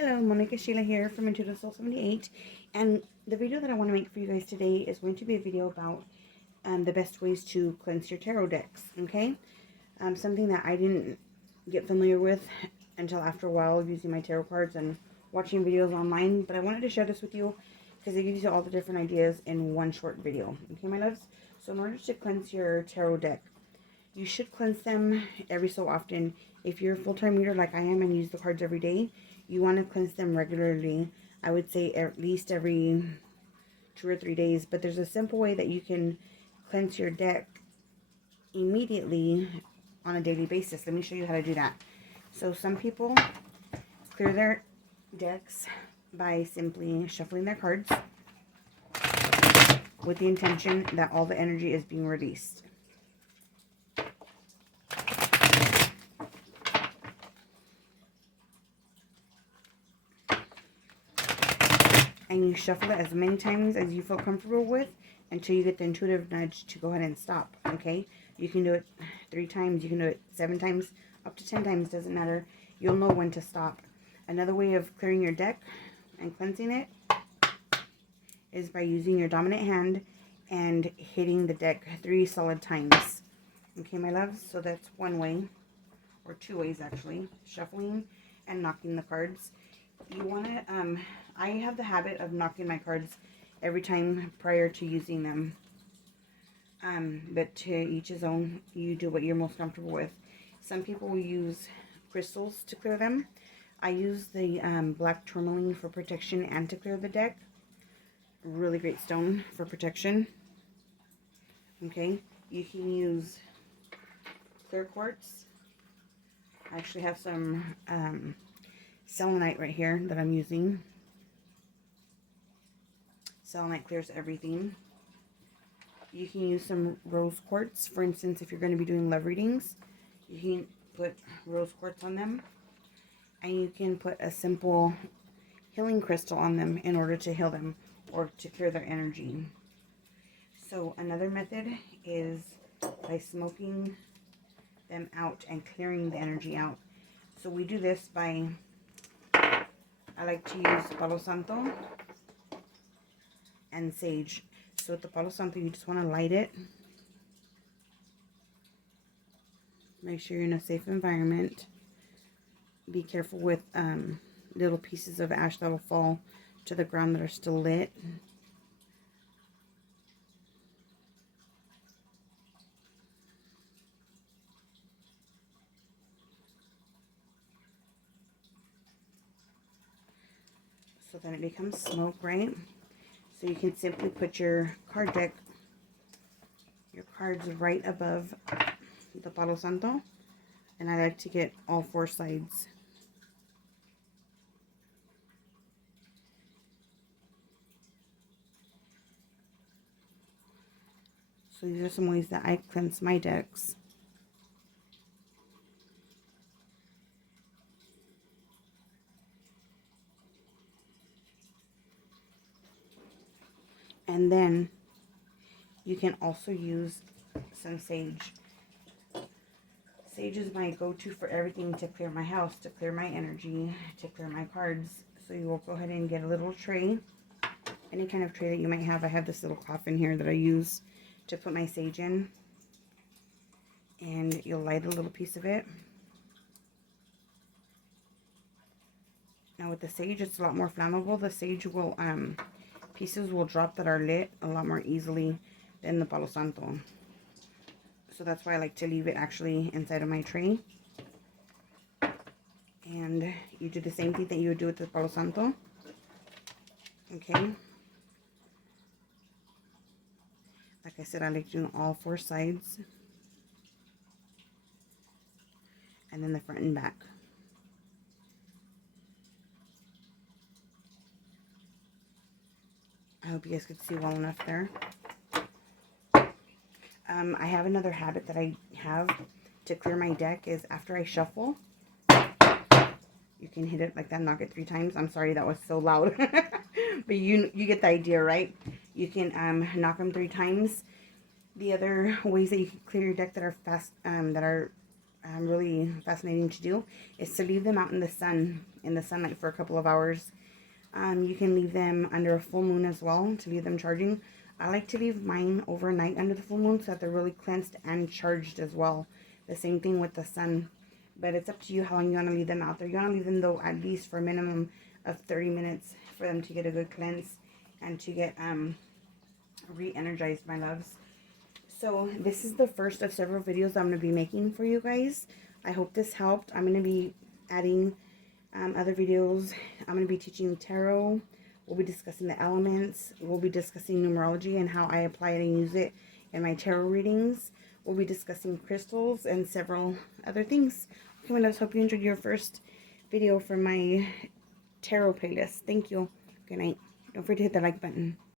Hello, Monica Sheila here from Intuitive Soul 78, and the video that I want to make for you guys today is going to be a video about the best ways to cleanse your tarot decks, okay? Something that I didn't get familiar with until after a while of using my tarot cards and watching videos online, but I wanted to share this with you because it gives you all the different ideas in one short video, okay, my loves? So in order to cleanse your tarot deck, you should cleanse them every so often. If you're a full-time reader like I am and use the cards every day, you want to cleanse them regularly. I would say at least every 2 or 3 days. But there's a simple way that you can cleanse your deck immediately on a daily basis. Let me show you how to do that. So some people clear their decks by simply shuffling their cards with the intention that all the energy is being released. And you shuffle it as many times as you feel comfortable with until you get the intuitive nudge to go ahead and stop, okay? You can do it 3 times, you can do it 7 times, up to 10 times, doesn't matter. You'll know when to stop. Another way of clearing your deck and cleansing it is by using your dominant hand and hitting the deck 3 solid times. Okay, my loves? So that's one way, or 2 ways actually, shuffling and knocking the cards. You want to, I have the habit of knocking my cards every time prior to using them. But to each his own. You do what you're most comfortable with. Some people will use crystals to clear them. I use the black tourmaline for protection and to clear the deck. Really great stone for protection. Okay, you can use clear quartz. I actually have some selenite right here that I'm using. Selenite clears everything. You can use some rose quartz. For instance, if you're going to be doing love readings, you can put rose quartz on them. And you can put a simple healing crystal on them in order to heal them or to clear their energy. So another method is by smoking them out and clearing the energy out. So we do this by, I like to use Palo Santo and sage. So with the Palo Santo, you just want to light it. Make sure you're in a safe environment. Be careful with little pieces of ash that will fall to the ground that are still lit. So then it becomes smoke, right? So you can simply put your card deck, your cards right above the Palo Santo. And I like to get all 4 sides. So these are some ways that I cleanse my decks. And then you can also use some sage. Sage is my go-to for everything to clear my house, to clear my energy, to clear my cards. So you will go ahead and get a little tray, any kind of tray that you might have. I have this little coffin here that I use to put my sage in. And you'll light a little piece of it. Now with the sage, it's a lot more flammable. The sage will, pieces will drop that are lit a lot more easily than the Palo Santo. So that's why I like to leave it actually inside of my tray. And you do the same thing that you would do with the Palo Santo. Okay. Like I said, I like doing all 4 sides. And then the front and back. I hope you guys could see well enough there. I have another habit that I have to clear my deck is after I shuffle, you can hit it like that, knock it 3 times. I'm sorry that was so loud. But you get the idea, right? You can knock them 3 times. The other ways that you can clear your deck that are fast, that are really fascinating to do is to leave them out in the sunlight for a couple of hours. You can leave them under a full moon as well to leave them charging. I like to leave mine overnight under the full moon so that they're really cleansed and charged as well. The same thing with the sun. But it's up to you how long you want to leave them out there. You want to leave them, though, at least for a minimum of 30 minutes for them to get a good cleanse and to get re-energized, my loves. So this is the first of several videos I'm going to be making for you guys. I hope this helped. I'm going to be adding other videos. I'm going to be teaching tarot. We'll be discussing the elements. We'll be discussing numerology and how I apply it and use it in my tarot readings. We'll be discussing crystals and several other things. Okay, my loves, hope you enjoyed your first video for my tarot playlist. Thank you. Good night. Don't forget to hit the like button.